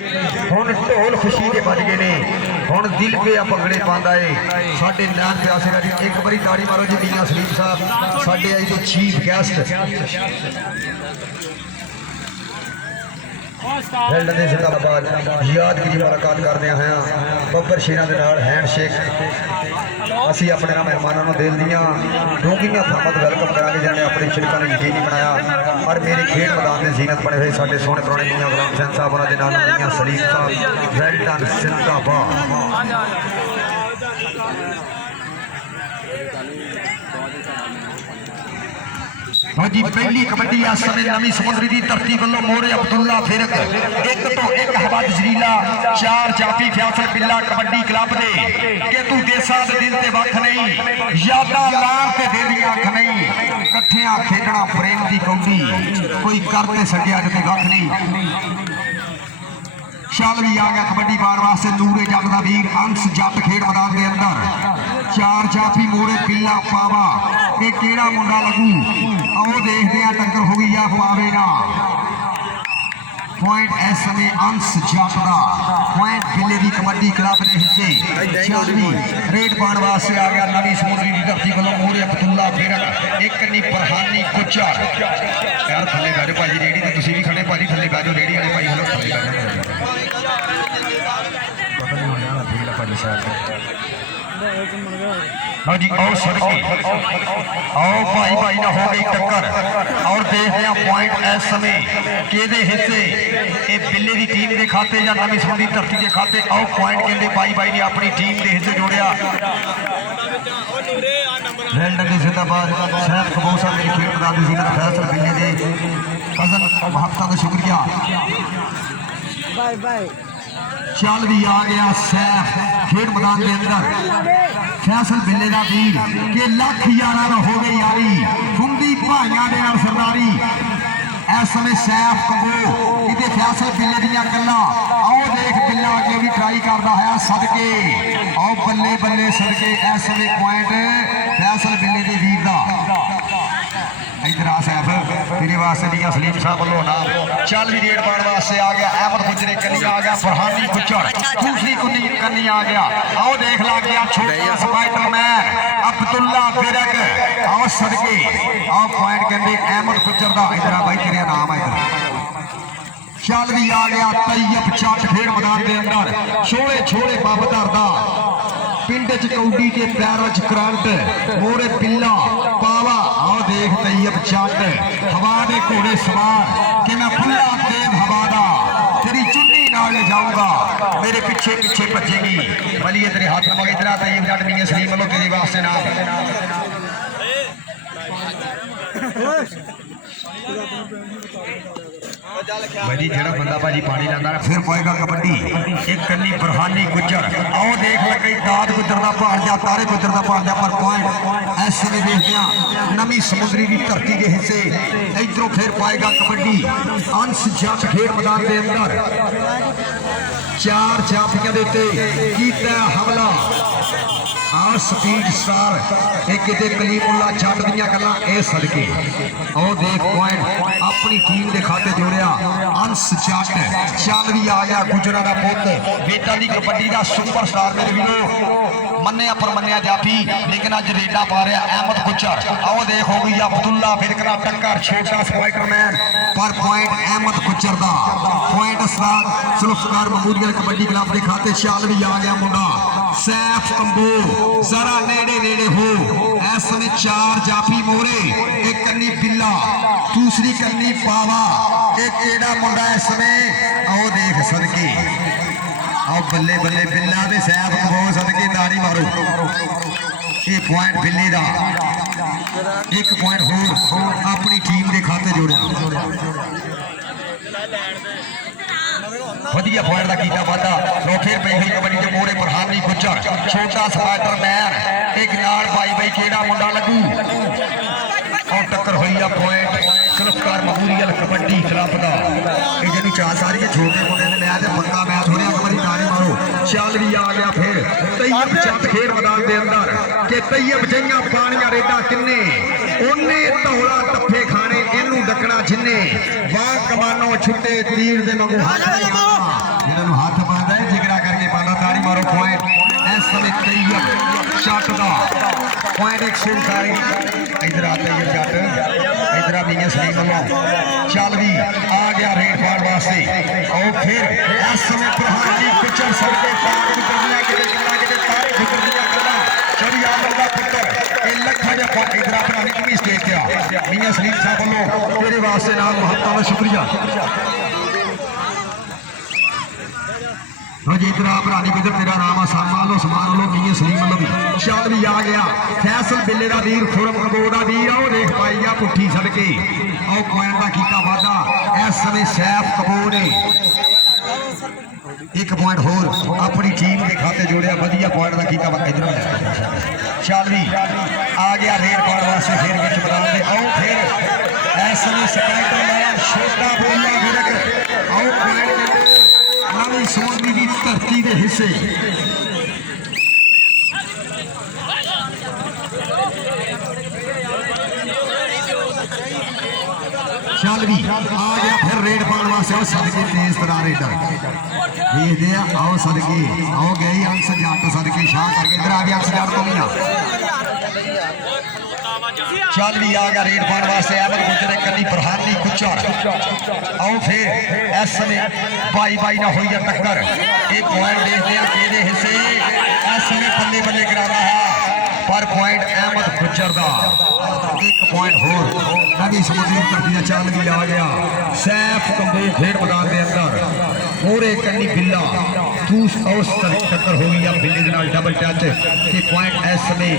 हुण ढोल खुशी के बज गए ने हुण दिल पे आ भंगड़े पांदा है साडे नाम प्यासे दा एक बारी ताड़ी मारो जी मियां सलीम साहब साडे आई दे चीफ गेस्ट फिल्ड के जिंदाबाद यादगिरी मुलाकात करते हैं बब्बर शेरां दे नाल हैंडशेक असी अपने मेहमानों को दिल दियाँ डूंघियां थरमत वेलकम करा जिन्होंने अपनी शिरकत ने यकीनी बनाया और मेरे खेड मैदान में जीनत बने हुए साढ़े सोहने पुराने मियां गुलाम हुसैन साहब उन्होंने नाल मियां सलीम साहब वेल डन जिंदाबाद। हाँ जी पहली कबड्डी इस समय नवी समुद्री की धरती वालों मोरे अब्दुल्ला फिरक एक तो एक हवा जरीला चार जाफी फैसल बिल्ला कबड्डी क्लब दे कि तू देसा दे दिल ते वख नहीं यादा लाल ते दिल दी अख नहीं इकट्ठियां खेडना प्रेम दी कौडी कोई करते सकिया ते वख नहीं। चल भी आ गया कबड्डी पाने वास्ते नूरे जग दा वीर अंश जट खेड मैदान के अंदर चार जाफी मोरे पिल्ला पावा ये केड़ा मुंडा लगू आओ देखते हैं टक्कर हो गई पावे ना पॉइंट इस समय अंश जट का पॉइंट बिल्ले की कबड्डी क्लब के हिस्से चौधरी रेड पाने वास्ते आ गया नवी समुद्री की धरती वालों मोरे अब्दुल्ला फिरक एक कन्नी फरहानी कुचा यार थले बैठो भाजी रेडी तो तुम भी खड़े भाजी थले बैठो रेडी वाले भाई हलो थले बैठो हाँ जी आओ सड़के आओ भाई भाई ना हो गई टक्कर और देखते हैं पॉइंट इस समय केदे हिस्से ये बिल्ले की टीम के खाते या नवी समुद्री धरती के खाते आओ पॉइंट कहते भाई भाई ने अपनी टीम के हिस्से जोड़िया जिंदाबाद शहर कबूसा मेरी खेल मैदान की फैसल बिल्ले दे कजन हफ्ता का शुक्रिया बाय बाय। चल भी आ गया सैफ खेड मैदान के अंदर फैसल बिल्ले का वीर के लख यारा ना हो गई यारी खुंदी भाइयों के नाल सरदारी इस समय सैफ कबो इतने फैसल बिल्ले दियां गल्लां आओ देख बिल्ला अगे भी ट्राई करता है सदके आओ बल्ले बल्ले सदके इस समय पॉइंट फैसल बिल्ले के वीर का इधर आ सैफ तेरे वास्ते मियां सलीम साहब वालों नाम चल भी रेड पाने वास्ते आ गया अहमद गुजरे कन्नी आ गया फरहानी कुचड़ दूसरी कन्नी आ गया आओ देख ला गया छोटा स्पाइडरमैन अब्दुल्ला फिरक आओ सदके आओ पॉइंट कहते अहमद कुचड़ का इधर आ भाई तेरा नाम है इधर चल भी आ गया तैयब चट खेड मैदान के अंदर छोले छोले बाबतर का पिंड च कौडी के पैरों च करंट मोरे पिल्ला पावा आओ देख तैयब चट हवा दे घोड़े सवार कि मैं खुला तेज हवा दा तेरी चुन्नी नाल ले जाऊंगा मेरे पीछे पीछे भजेगी बलिए तेरे हाथ में इधर तैयब चट मियां सलीम वालों तेरे वास्ते नाम भाजी जेड़ा बंदा भाजी पानी लाता फिर पाएगा कबड्डी एक कन्नी फरहानी गुजर आओ देख लगे दाद गुजर का भांजा तारे गुजर का भांजा पर पॉइंट ऐसे में देखते हैं नवी समुद्री की धरती के हिस्से इधरों फिर पाएगा कबड्डी अंश जट खेड मैदान के अंदर चार जाफियां देते कीता हमला आ स्पीड स्टार एक कलीमुल्ला जट दियां गल्लां ए सदके आओ देख पॉइंट अपनी टीम के खाते जोड़िया अंश जट चल भी आ गया गुजरा का पुत बेटा की कबड्डी का सुपर स्टार मेरे वीरों मन्निया पर मन्निया जाफी लेकिन अज रेडा पा रहा अहमद गुजर आओ देख हो गई अब्दुल्ला फिरकना टक्कर छोटा स्पाइडरमैन पर पॉइंट अहमद गुजर का पॉइंट सुल्फकार महमूदिया कबड्डी क्लब के खाते चल भी आ गया मुंडा सैफ कंबो जरा नेड़े नेड़े हो इस समय चार जाफी मोरे एक कन्नी बिल्ला दूसरी कन्नी पावा एक एड़ा मुंडा इस समय आओ देख सदके आओ बल्ले बल्ले बिल्ला दे सैफ कंबो सदके तारी मारो ये पॉइंट बिल्ले दा एक पॉइंट हो अपनी टीम के खाते जोड़िया वधिया पॉइंट का कीता वादा लो फिर पई हुई कबड्डी के मोड़े फरहानी गुजर छोटा स्पाइडरमैन एक नाल भाई भाई केड़ा मुंडा लगू और टक्कर हुई है पॉइंट सुल्फकार महमूदिया कबड्डी क्लब का ये जनी चाल सारी छोटे मुंडे ने लिया ते पक्का मैच हो रहा कबड्डी तारी मारो चल भी आ गया फिर तैयब चट खेड मैदान के अंदर कि तैयब जइयां पानियां रेडा किन्ने ओने धौला टप्पे खाने इनू डकना जिन्ने वाह कमानो छुट्टे तीर दे मंगू शट का पॉइंट 147 इधर आता है जट इधर आ मियां सलीम वालों चल भी आ गया रेड पाड़ वास्ते और फिर इस समय प्रहानी पिचर सड़के पार गुजरनिया किते गल्ला किते तारे गुजरनिया गल्ला चढ़ी आलम दा पुत्र ए लखा दे इधर अपना निकमी स्टेज ते आ मियां सलीम साहब वालों तेरे वास्ते नाल मोहब्बत दा शुक्रिया इधर भरानी बिधर तेरा नाम आ सामा लो समान लो मियां सलीम लो भी चल भी आ गया फैसल बिल्ले का वीर खुरम कबो का वीर आओ देख पाई आ पुठी सड़के और पॉइंट का कीता वादा इस समय सैफ कबो ने एक पॉइंट होर अपनी टीम के खाते जोड़िया वधिया पॉइंट का कीता इधर चल भी आ गया रेड पाड़ वास्ते फिर विच मैदान दे आओ फिर इस समय स्पैक्टर लाया छोटा बोला फिर आओ पॉइंट नवी सोनी की धरती के हिस्से चल भी आ गया फिर रेड पाने वास्ते आओ सदके तेज तरह रेडर देखते आओ सदके आओ गई अंश जट सदके शाह करके इधर आ गया अंश जट तो नहीं चल भी आ गया रेड पाने वास्ते अहमद गुजर कली बुरहानी कुचर आओ फिर इस समय भाई भाई ना हुई है टक्कर एक पॉइंट देखते हैं कि हिस्से इस समय बल्ले बल्ले कराना है पर पॉइंट अहमद गुजर का एक पॉइंट होर नवी समुद्री धरती का चल भी आ गया सैफ कंबो खेड मैदान के अंदर मोरे कन्नी बिल्ला टक्कर हो गई बिल्ले के नाल डबल टच के पॉइंट इस समय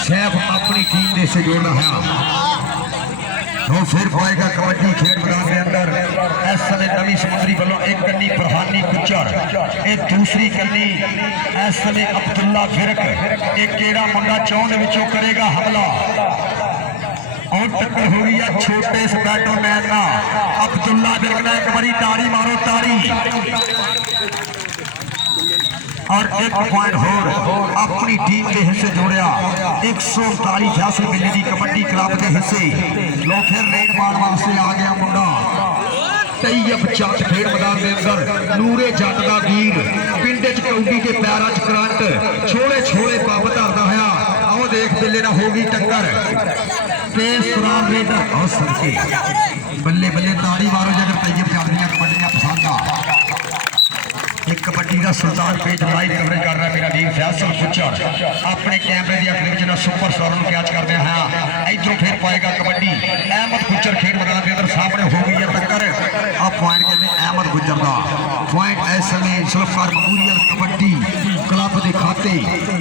सैफ अपनी टीम ने से जोड़ना है तो फिर होएगा कबड्डी खेड मैदान के अंदर इस समय नवी समुद्री वालों एक कन्नी प्रहानी गुजर एक दूसरी कन्नी इस समय अब्दुल्ला फिरक एक केड़ा मुंडा चौंद विचों करेगा हमला और टक्कर हो गई है छोटे स्पैटरमैन ना अब्दुल्ला फिरक ने एक बड़ी ताड़ी मारो ताड़ी और एक पॉइंट होर अपनी टीम के हिस्से जोड़िया 139 फैसल मिली की कबड्डी क्लब के हिस्से लो फिर रेड पाड़ वास्ते आ गया मुंडा तैयब जट खेड मैदान के अंदर नूरे जट का वीर पिंड च कौडी के पैरों च करंट छोले छोले पब धरदा है आओ देख बिल्ले ना होगी टक्कर बल्ले बल्ले ताड़ी मारो जगह तैयब जट दियां कबड्डियां पसंद आ एक कबड्डी का सुल्तान पेज लाइव कवरेज कर रहा है मेरा वीर फैसल कुचर अपने कैमरे की अखिर में सुपर स्टार कैच करते हैं इधरों फिर पाएगा कबड्डी अहमद गुजर खेड मैदान के अंदर सामने हो गई है टक्कर अब पॉइंट कहते अहमद गुजर का पॉइंट इस समय सुल्फार मेमोरियल कबड्डी क्लब के खाते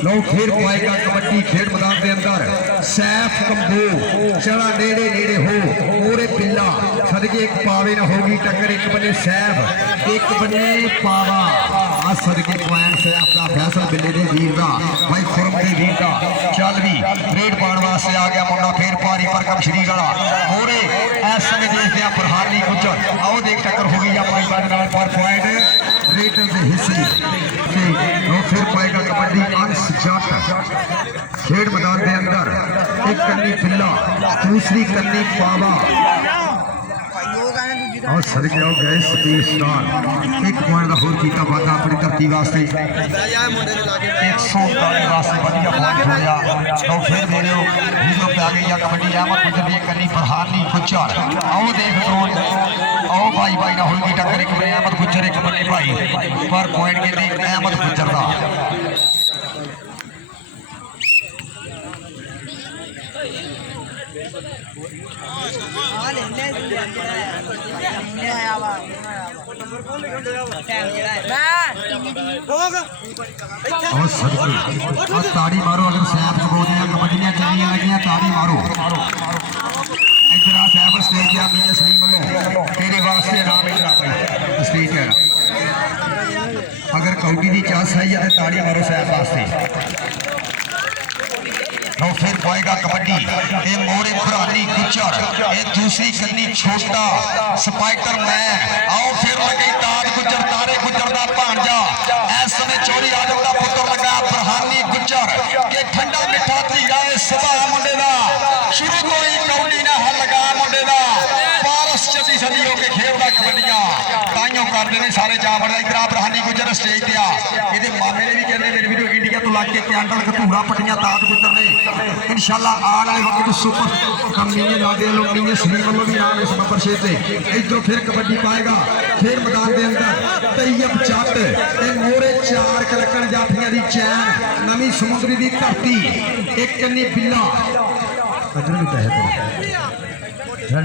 लो फिर पाएगा कबड्डी खेड मैदान के अंदर सैफ कंबो चला नेड़े नेड़े हो मोरे पिल्ला सदके एक पावे ना होगी टक्कर एक बने सैफ एक बने पावा आज सदके पॉइंट से अपना फैसल बिल्ले दे वीर का भाई खुरम दे वीर का चल भी रेड पाड़ वास्ते आ गया मुंडा फिर पारी पर कम श्री वाला मोरे इस समय देखते हैं बुरहानी गुजर आओ देख टक्कर हो गई अपनी बात पर पॉइंट रेडर के हिस्से वो फिर पाएगा कबड्डी अंश जट खेड मैदान के अंदर एक कन्नी पिल्ला दूसरी कन्नी पावा और सदके आओ गए सतीश स्टार एक पॉइंट का होर कीता वादा अपनी धरती वास्ते 139 वास्ते बढ़िया पॉइंट होया तो फिर मेरे वीडियो पे आ गई है कबड्डी अहमद गुजर की कन्नी बुरहानी गुजर आओ देख दो आओ भाई भाई ना होगी टक्कर एक बने अहमद गुजर एक बने भाई पर पॉइंट के लिए अहमद गुजर का ताड़ी मारो अगर सैफ कबोदियां कबड्डियां चलियां लगियां ताड़ी मारो इधर आ सैफ स्टेज आ मियां सलीम वालों तेरे वास्ते नाम इधर स्टेज है अगर कौडी की चांस आई है ताड़ी मारो सैफ वास्ते तो फिर पाएगा कबड्डी ये मोरे बुरहानी गुजर ये दूसरी कन्नी छोटा स्पाइकर मैन आओ फिर लगी ताज गुजर तारे गुजर का भांजा इस समय चोरी आलम का पुत्र लगा बुरहानी गुजर के ठंडा मिठा धीरा सुभाव मुंडे का शुरू तो ही कौडी ने हल लगा मुंडे का 12 सदी हो के खेलता कबड्डियां ताइयों करते हैं सारे जावड़ इधर आप रहानी गुजर स्टेज पे आ ये मामे ने भी कहते मेरे वीडियो इंडिया तो लग के कैंडल कतूरा पट्टियां ताज गुजर ने इंशाल्लाह आने वाले वक्त सुपर कमीने लाडे लोग सलीम वालों भी नाम इस नंबर 6 से इधरों फिर कबड्डी पाएगा फिर मैदान के अंदर तैयब जट ते मोरे 4 कलकन जाफियां दी चैन नवी समुद्री दी धरती एक कन्नी बिल्ला अजर भी कहे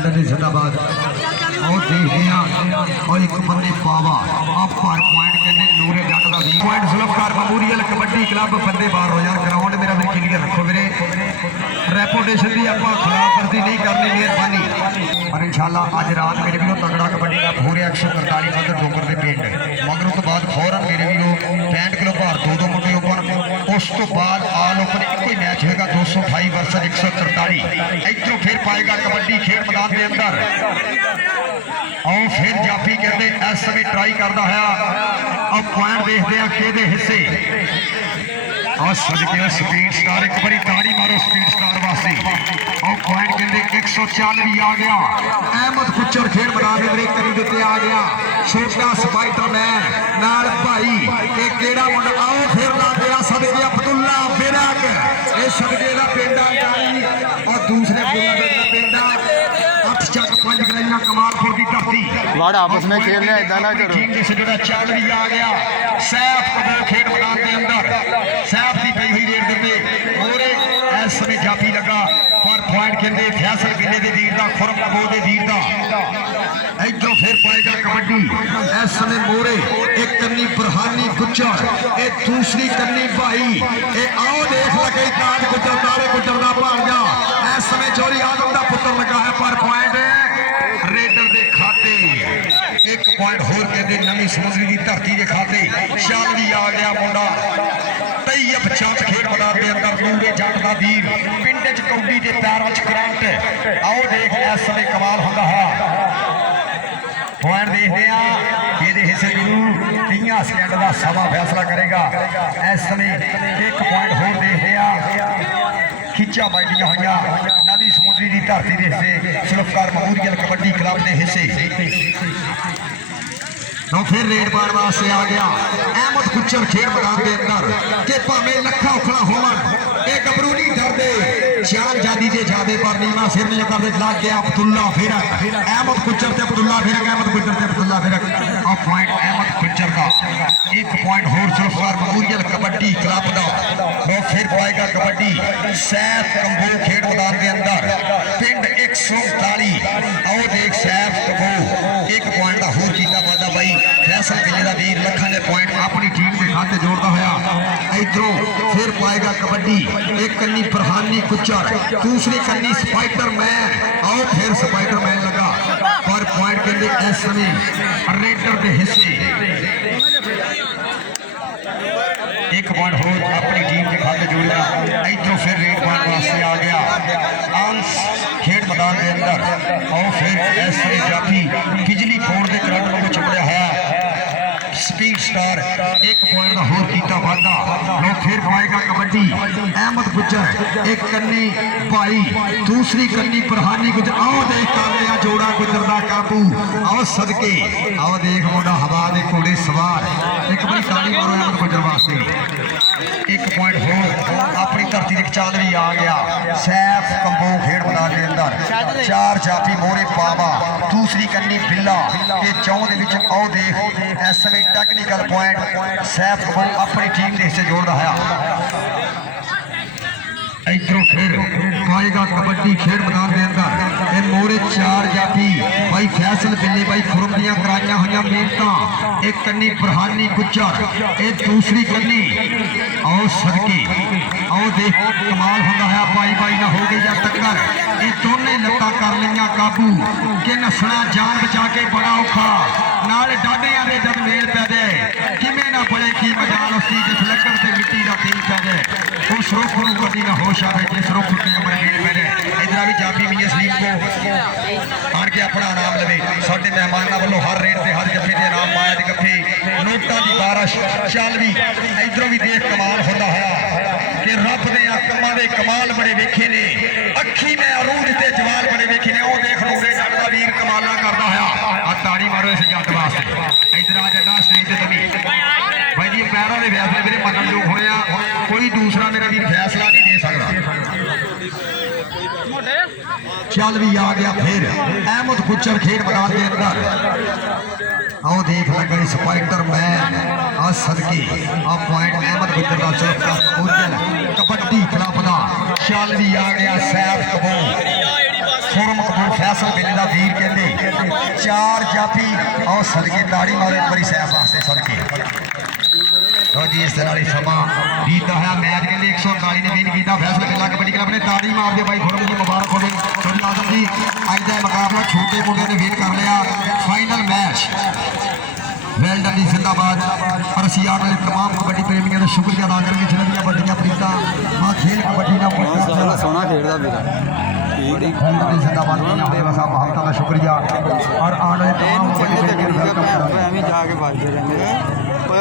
तो जिंदाबाद और देखते हैं और एक बंदे पावा आप पॉइंट कहते नूरे जट का 20 point Zulfiqar memorial kabaddi club बंदे बाहर हो जाए ग्राउंड मेरा भी क्लियर रखो मेरे रेपुटेशन की आप खिलाफवर्जी नहीं करनी मेहरबानी और इंशाल्लाह अज रात मेरे भी तगड़ा कबड्डी का हो रहा 143 मीटर डोगर के पिंड मगर उस तो बाद फौरन मेरे भी 65 किलो भार दो मुंडे ओपन उस तो बाद आल ओपन एक ही मैच होगा 228 वर्सेस 143 इधरों फिर पाएगा कबड्डी खेल मैदान के अंदर और फिर जाफी कहते इस समय ट्राई करता है और पॉइंट देखते हैं कि हिस्से और सदके स्पीड स्टार एक बारी ताड़ी मारो स्पीड स्टार वास्ते और पॉइंट कहते 104 भी आ गया अहमद कुचर खेल बना दे करी देते आ गया छोटा स्पाइडरमैन नाल भाई ये केड़ा मुंडा आओ फिर ला गया सदके अब्दुल्ला फिरक ये सदके का पिंडा जारी और दूसरे पिंडा 8 चक 5 गलियां कमालपुर की धरती वाड़ आपस में खेलने इदा ना करो जो चल भी आ गया सैफ कबो खेल मैदान के अंदर सैफ की पई हुई रेड देते मोरे इस समय जाफी लगा पर पॉइंट कहते फैसल बिल्ले के वीर का खुरम कबो के वीर का इधरों फिर पाएगा कबड्डी इस समय मोरे एक कन्नी बुरहानी गुजर एक दूसरी कन्नी भाई ये आओ देख लगे ताज गुजर नाले गुजर का भांजा इस समय चोरी आदम का पुत्र लगा है पर पॉइंट रेडर के खाते एक पॉइंट होर कहते नवी समुद्री की धरती के खाते चल भी आ गया मुंडा तैयब जट खेल मैदान के अंदर नूरे जट का वीर पिंड च कौडी के पैरों च करंट आओ देख इस समय कमाल होता है पॉइंट देखते हैं ये हिस्से गुरु 30 सेकंड का समा फैसला करेगा इस समय एक पॉइंट होर देखते हैं खिंचा बाइटियां हुई नवी समुद्री की धरती के हिस्से सुल्फकार मेमोरियल कबड्डी क्लब के हिस्से तो फिर रेड पाने वास्ते आ गया अहमद कुचर खेल मैदान के अंदर के भावे लखा उखड़ा होवन एक गबरू नहीं डरते चाल जादी के जादे पर नीवा सिर नहीं करते लग गया अब्दुल्ला फिरक अहमद कुचर से अब्दुल्ला फिरक अहमद कुचर से अब्दुल्ला फिरक और पॉइंट अहमद कुचर का एक पॉइंट होर सुल्फकार मेमोरियल कबड्डी क्लब का वो फिर पाएगा कबड्डी सैफ कंबो खेल मैदान के अंदर पिंड 139 आओ देख सैफ कंबो एक पॉइंट का होर किया वादा भाई फैसल किले का वीर लखा ने पॉइंट अपनी टीम के खाते जोड़ता हुआ इधरों फिर पाएगा कबड्डी एक कन्नी बुरहानी कुचर दूसरी कन्नी स्पाइडरमैन और फिर स्पाइडरमैन लगा पर पॉइंट कहते इस समय रेडर के हिस्से एक पॉइंट हो अपनी टीम के खाते जोड़ा इधरों फिर रेड पॉइंट वास्ते आ गया आंस खेल मैदान के अंदर और फिर इस समय जाफी बिजली बोर्ड के करंट को चुपड़िया है स्पीड स्टार एक पॉइंट का होर किया वादा वो फिर पाएगा कबड्डी अहमद गुजर एक कन्नी भाई दूसरी कन्नी बुरहानी गुजर आओ देख कर लिया जोड़ा गुजर का काबू आओ सदके आओ देख मुंडा हवा दे घोड़े सवार एक बारी ताली मारो अहमद गुजर वास्ते एक पॉइंट होर अपनी धरती के चाल भी आ गया सैफ कंबो खेल मैदान के अंदर 4 जाफी मोरे पावा दूसरी कन्नी बिल्ला के चौं दे विच आओ देख इस समय टेक्निकल पॉइंट सैफ कंबो अपनी टीम के हिस्से जोड़ रहा है इधरों फिर पाएगा कबड्डी खेल मैदान के अंदर ये मोरे 4 जाफी भाई फैसल बिल्ले भाई खुरम दियां कराइया हुई मेहनत एक कन्नी बुरहानी गुजर एक दूसरी कन्नी और सदके और देख कमाल होता है भाई भाई ना हो गई या टक्कर ये दोनों लत्ता कर लिया काबू कि नसना जान बचा के बड़ा औखा नाल डाडियां दे जब मेल पै जाए किमें ना पड़े की मजाल उसकी जिस लकड़ से मिट्टी का तेल पै जाए उस रुख को कभी ना होश आवे जिस रुख के अमर मेल पै जाए इधर भी जाफी मियां सलीम को आन के अपना नाम लवे साडे मेहमानां वालों हर रेट से हर जफे के नाम माया के गफे नोटा की बारिश चल भी इधरों भी देख कमाल होता है कि रब ने कमां दे कमाल बड़े वेखे ने अखी में अरूज ते जवाल बड़े वेखे ने ओ देख नूरे जट दा वीर कमाला करदा होया आ ताड़ी मारो इस जट वास्ते ਲਾਈਨ ਤੇ ਤਵੀ ਭਾਈ ਜੀ ਪੈਰਾਂ ਦੇ ਫੈਸਲੇ ਮੇਰੇ ਮੰਨਣ ਯੋਗ ਹੋਣੇ ਆ ਕੋਈ ਦੂਸਰਾ ਮੇਰਾ ਵੀਰ ਫੈਸਲਾ ਨਹੀਂ ਦੇ ਸਕਦਾ ਚੱਲ ਵੀ ਆ ਗਿਆ ਫਿਰ ਅਹਿਮਦ ਗੁੱਜਰ ਖੇਡ ਮੈਦਾਨ ਦੇ ਅੰਦਰ आओ देख लगा स्पाइटर मैन आ सदके आ पॉइंट अहमद गुजर का सिर्फ कबड्डी खिलाफ दा चल भी आ गया सैफ कपूर खुरम कपूर फैसल बिल दा वीर कहते चार जाफी आओ सदके ताड़ी मारे एक बारी सैफ वास्ते सदके तो जी इस तरह समा बीता है मैच कहते 139 ने विन किया फैसल बिल्ला कबड्डी क्लब ने ताड़ी मार दे भाई खुरम की मुबारक होवे थोड़ी आदम जी अज का मुकाबला छोटे मुंडे ने विन कर लिया फाइनल मैच वेल डन जिंदाबाद और असी आने वाले तमाम कबड्डी प्रेमियों का शुक्रिया अदा करके जिन्होंने बड़िया प्रीता मां खेल कबड्डी ना बड़ा सोहना खेलदा भी जिंदाबाद देवा साहब महंता का शुक्रिया और आने वाले तमाम कबड्डी प्रेमियों का ਐਵੇਂ ਜਾ ਕੇ ਵੱਜਦੇ ਰਹਿੰਦੇ ਓਏ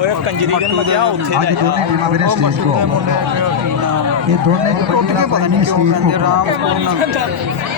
ਓਏ ਕੰਜਰੀ ਗਨ ਮਤਿਆ ਉੱਥੇ आज दोनों टीमां मेरे स्टेज को ये दोनों कबड्डी ਪਤਾ ਨਹੀਂ ਕਿਉਂ ਕਹਿੰਦੇ ਰਾਮ